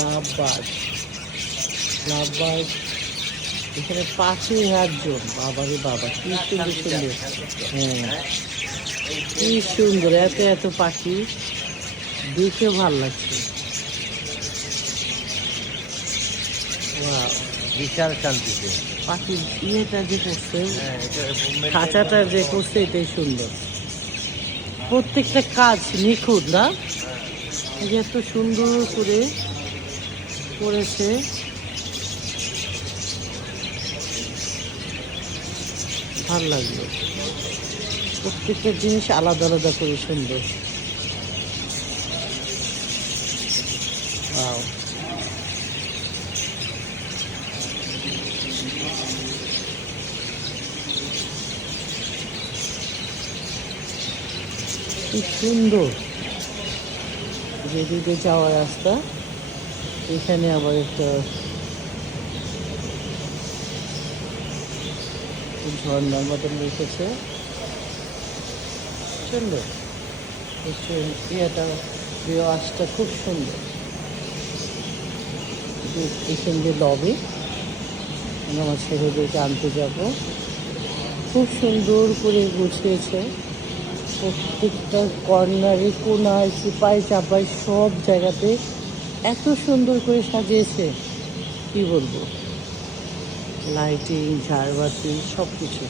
Love bird, love bird. এখানে ৫,০০০ জন। বাবারে বাবা, কি সুন্দর সুন্দর। হ্যাঁ, কি সুন্দর, এত এত পাখি, দেখে ভালো লাগছে। ওয়াও, বিশাল শান্তিতে। পাখির ইয়েটা যে করছে, হ্যাঁ, এটা খাঁচাটা যে করছে, এটাই সুন্দর। প্রত্যেকটা কাজ নিখুঁত না, এই যে এত সুন্দর করে করেছে। ভাল লাগলো, প্রত্যেকটা জিনিস আলাদা আলাদা করে সুন্দর। ওয়াও, কি সুন্দর। যেদিকে যাওয়ার রাস্তা, এখানে আবার একটা ঝর্ণার মতন রেখেছে, সুন্দর। ইয়েটা, রেওয়াজটা খুব সুন্দর। এখান দিয়ে লবি, আমি আমার ছেলেদেরকে আনতে যাব। খুব সুন্দর করে গুছিয়েছে, প্রত্যেকটা কর্নারে, কোনায়, চিপায় চাপায় সব জায়গাতে এত সুন্দর করে সাজিয়েছে, কি বলবো। লাইটিং, ঝাড়বাতি, সব কিছু।